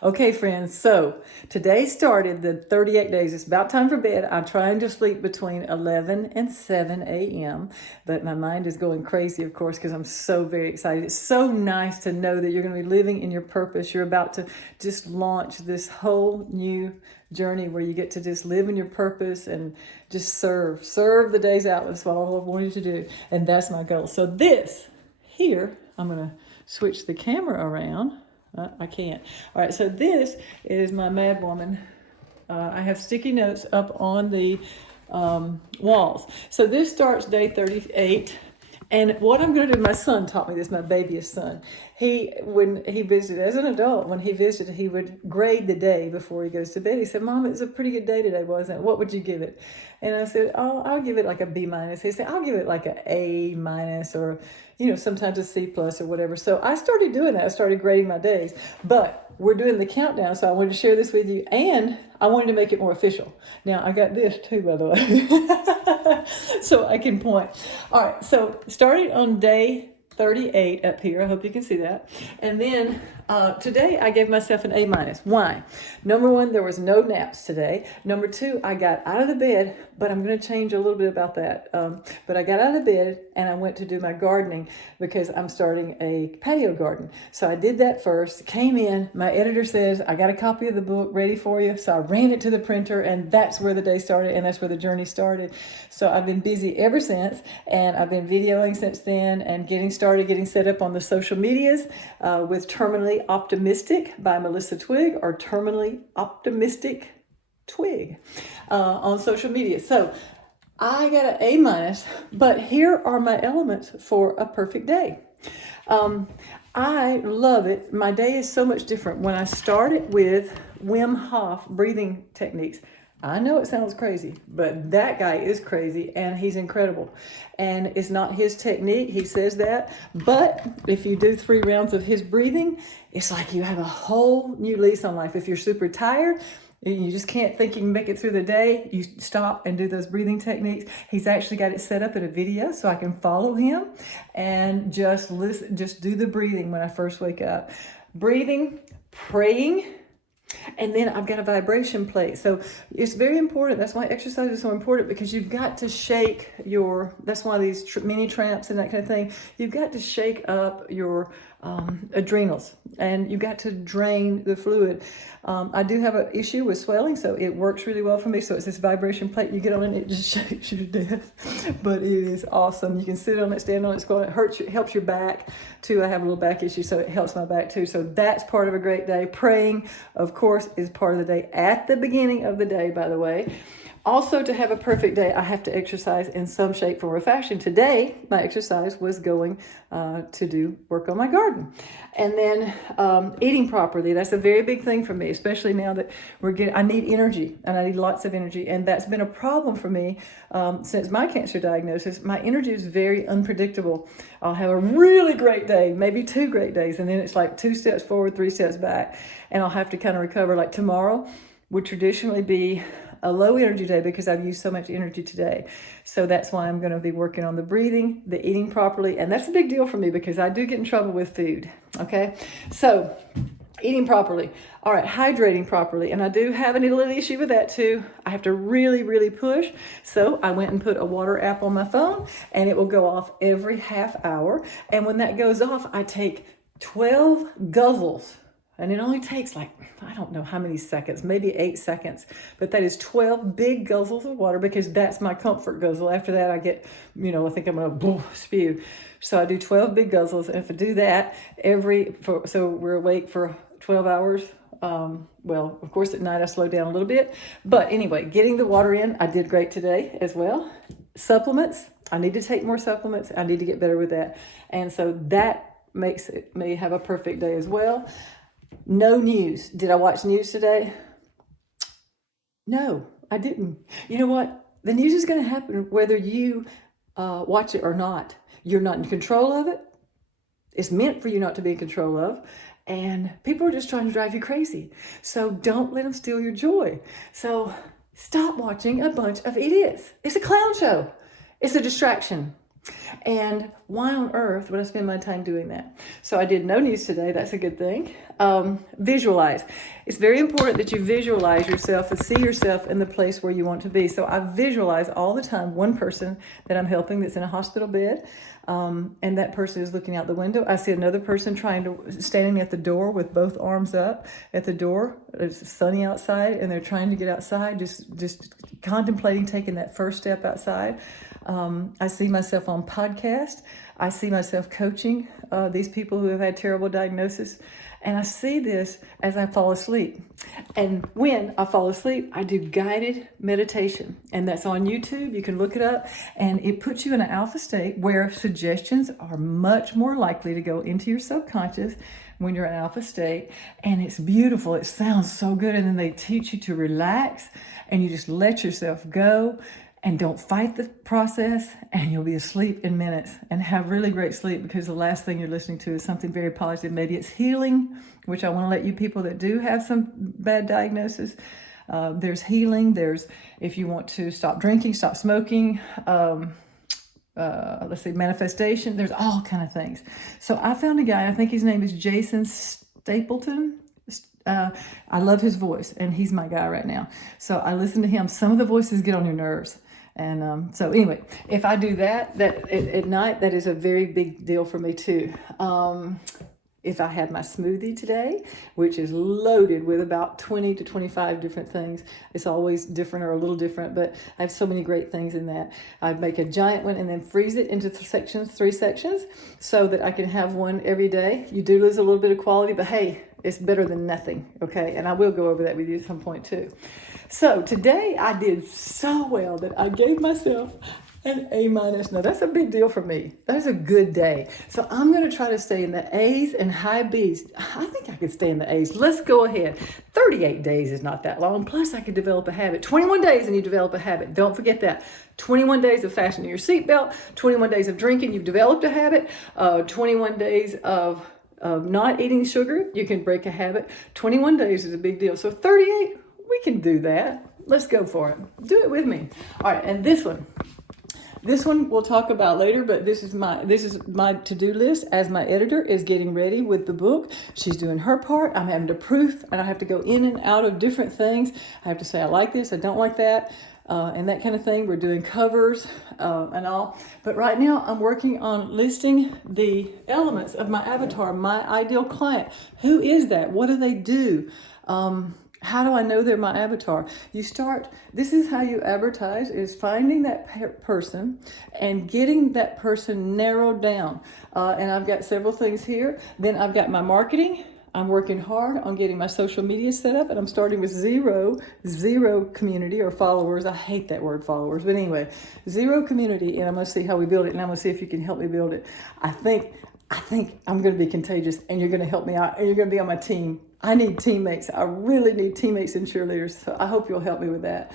Okay, friends, so today started the 38 days. It's about time for bed. I'm trying to sleep between 11 and 7 a.m., but my mind is going crazy, of course, because I'm so very excited. It's so nice to know that you're going to be living in your purpose. You're about to just launch this whole new journey where you get to just live in your purpose and just serve the days out. That's what all I've wanted to do, and that's my goal. So this here, I'm going to switch the camera around. I can't. All right, so this is my Mad Woman. I have sticky notes up on the walls. So this starts day 38. And what I'm going to do, my son taught me this, my babyest son. When he visited, as an adult, when he visited, he would grade the day before he goes to bed. He said, Mom, it was a pretty good day today, wasn't it? What would you give it? And I said, oh, I'll give it like a B minus. He said, I'll give it like an A minus, or, sometimes a C plus or whatever. So I started doing that. I started grading my days. But we're doing the countdown, so I wanted to share this with you, and I wanted to make it more official. Now, I got this too, by the way, so I can point. All right, so starting on day 38 up here, I hope you can see that. And then today I gave myself an A minus. Why? Number one, there was no naps today. Number two, I got out of the bed, but I'm going to change a little bit about that. But I got out of the bed and I went to do my gardening because I'm starting a patio garden. So I did that first, came in, my editor says, I got a copy of the book ready for you. So I ran it to the printer, and that's where the day started, and that's where the journey started. So I've been busy ever since, and I've been videoing since then and getting set up on the social medias with Terminally Optimistic by Melissa Twig, or Terminally Optimistic Twig on social media. So I got an A minus, but here are my elements for a perfect day. I love it. My day is so much different when I start it with Wim Hof breathing techniques. I know it sounds crazy, but that guy is crazy, and he's incredible. And it's not his technique, he says that, but if you do 3 rounds of his breathing, it's like you have a whole new lease on life. If you're super tired, you just can't think you can make it through the day, you stop and do those breathing techniques. He's actually got it set up in a video so I can follow him and just listen, just do the breathing when I first wake up. Breathing, praying, and then I've got a vibration plate. So it's very important. That's why exercise is so important, because you've got to shake that's why these mini tramps and that kind of thing, you've got to shake up your adrenals, and you've got to drain the fluid. I do have an issue with swelling, so it works really well for me. So it's this vibration plate you get on, and it just shakes you to death. But it is awesome. You can sit on it, stand on it, squat. It helps your back too. I have a little back issue, so it helps my back too. So that's part of a great day. Praying, of course, is part of the day. At the beginning of the day, by the way. Also, to have a perfect day, I have to exercise in some shape, form, or fashion. Today, my exercise was going to do work on my garden. And then eating properly. That's a very big thing for me, especially now that I need energy, and I need lots of energy. And that's been a problem for me since my cancer diagnosis. My energy is very unpredictable. I'll have a really great day, maybe 2 great days, and then it's like 2 steps forward, 3 steps back. And I'll have to kind of recover. Like tomorrow would traditionally be a low energy day because I've used so much energy today. So that's why I'm going to be working on the breathing, the eating properly. And that's a big deal for me because I do get in trouble with food. Okay. So eating properly. All right. Hydrating properly. And I do have a little issue with that too. I have to really, really push. So I went and put a water app on my phone, and it will go off every half hour. And when that goes off, I take 12 guzzles. And it only takes like, I don't know how many seconds, maybe 8 seconds, but that is 12 big guzzles of water, because that's my comfort guzzle. After that, I get, I think I'm going to spew. So I do 12 big guzzles. And if I do that so we're awake for 12 hours. Well, of course, at night I slow down a little bit, but anyway, getting the water in, I did great today as well. Supplements, I need to take more supplements. I need to get better with that. And so that makes me have a perfect day as well. No news. Did I watch news today? No, I didn't. You know what? The news is going to happen whether you watch it or not. You're not in control of it. It's meant for you not to be in control of. And people are just trying to drive you crazy. So don't let them steal your joy. So stop watching a bunch of idiots. It's a clown show. It's a distraction. And why on earth would I spend my time doing that? So I did no news today. That's a good thing. Visualize. It's very important that you visualize yourself and see yourself in the place where you want to be. So I visualize all the time one person that I'm helping that's in a hospital bed. And that person is looking out the window. I see another person standing at the door with both arms up at the door. It's sunny outside and they're trying to get outside, just contemplating taking that first step outside. I see myself on podcast. I see myself coaching these people who have had terrible diagnosis. And I see this as I fall asleep. And when I fall asleep, I do guided meditation. And that's on YouTube. You can look it up. And it puts you in an alpha state where suggestions are much more likely to go into your subconscious when you're in alpha state. And it's beautiful. It sounds so good. And then they teach you to relax and you just let yourself go. And don't fight the process, and you'll be asleep in minutes and have really great sleep, because the last thing you're listening to is something very positive. Maybe it's healing, which I want to let you people that do have some bad diagnosis. There's healing. There's, if you want to stop drinking, stop smoking, manifestation. There's all kind of things. So I found a guy, I think his name is Jason Stapleton. I love his voice, and he's my guy right now. So I listen to him. Some of the voices get on your nerves. And so anyway, if I do that at night, that is a very big deal for me too. If I had my smoothie today, which is loaded with about 20 to 25 different things, it's always different or a little different, but I have so many great things in that. I'd make a giant one and then freeze it into three sections, so that I can have one every day. You do lose a little bit of quality, but hey, it's better than nothing, okay? And I will go over that with you at some point too. So today I did so well that I gave myself an A-. Now that's a big deal for me. That's a good day. So I'm going to try to stay in the A's and high B's. I think I could stay in the A's. Let's go ahead. 38 days is not that long. Plus I could develop a habit. 21 days and you develop a habit. Don't forget that. 21 days of fastening your seatbelt. 21 days of drinking. You've developed a habit. 21 days of not eating sugar, you can break a habit. 21 days is a big deal. So 38, we can do that. Let's go for it. Do it with me. All right, and this one we'll talk about later, but this is my to-do list as my editor is getting ready with the book. She's doing her part. I'm having to proof, and I have to go in and out of different things. I have to say I like this, I don't like that. And that kind of thing. We're doing covers and all. But right now I'm working on listing the elements of my avatar, my ideal client. Who is that? What do they do? How do I know they're my avatar? This is how you advertise, is finding that person and getting that person narrowed down. And I've got several things here. Then I've got my marketing. I'm working hard on getting my social media set up, and I'm starting with zero community or followers. I hate that word followers, but anyway, zero community, and I'm going to see how we build it, and I'm going to see if you can help me build it. I think I'm going to be contagious, and you're going to help me out, and you're going to be on my team. I need teammates. I really need teammates and cheerleaders, so I hope you'll help me with that.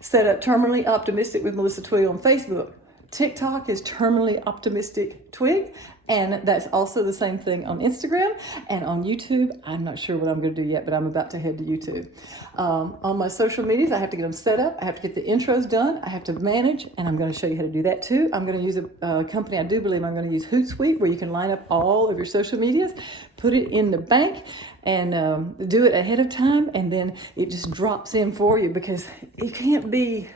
Set up Terminally Optimistic with Melissa Twig on Facebook. TikTok is Terminally Optimistic Twig, and that's also the same thing on Instagram and on YouTube. I'm not sure what I'm going to do yet, but I'm about to head to YouTube. On my social medias, I have to get them set up. I have to get the intros done. I have to manage, and I'm going to show you how to do that too. I'm going to use a company, I do believe I'm going to use Hootsuite, where you can line up all of your social medias, put it in the bank, and do it ahead of time, and then it just drops in for you, because you can't be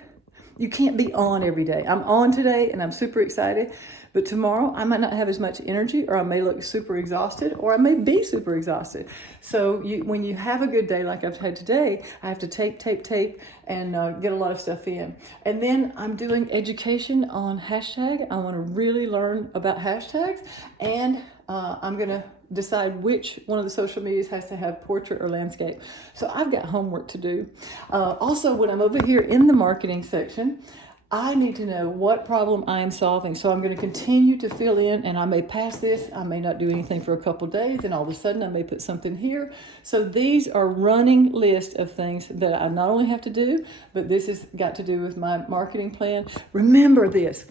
on every day. I'm on today and I'm super excited, but tomorrow I might not have as much energy, or I may look super exhausted, or I may be super exhausted. So when you have a good day like I've had today, I have to tape and get a lot of stuff in. And then I'm doing education on hashtag. I want to really learn about hashtags, and I'm going to decide which one of the social medias has to have portrait or landscape. So I've got homework to do. Also, when I'm over here in the marketing section, I need to know what problem I am solving. So I'm going to continue to fill in, and I may pass this. I may not do anything for a couple of days, and all of a sudden I may put something here. So these are running list of things that I not only have to do, but this has got to do with my marketing plan. Remember this,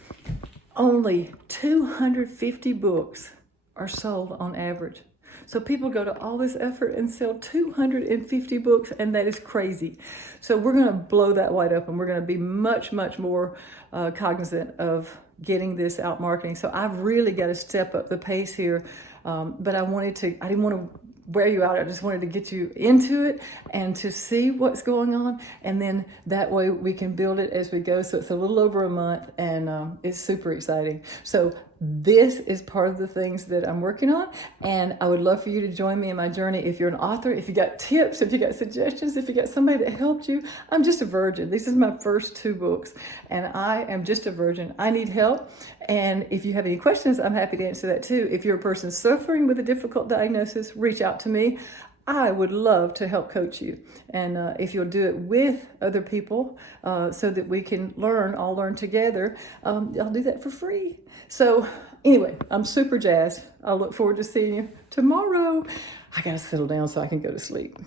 only 250 books are sold on average. So people go to all this effort and sell 250 books, and that is crazy. So we're going to blow that wide up, and we're going to be much, much more cognizant of getting this out marketing. So I've really got to step up the pace here. But I didn't want to wear you out. I just wanted to get you into it and to see what's going on. And then that way we can build it as we go. So it's a little over a month, and it's super exciting. So this is part of the things that I'm working on, and I would love for you to join me in my journey. If you're an author, if you got tips, if you got suggestions, if you got somebody that helped you. I'm just a virgin. This is my first 2 books, and I am just a virgin. I need help, and if you have any questions, I'm happy to answer that too. If you're a person suffering with a difficult diagnosis, reach out to me. I would love to help coach you. And if you'll do it with other people so that we can all learn together, I'll do that for free. So anyway, I'm super jazzed. I'll look forward to seeing you tomorrow. I got to settle down so I can go to sleep.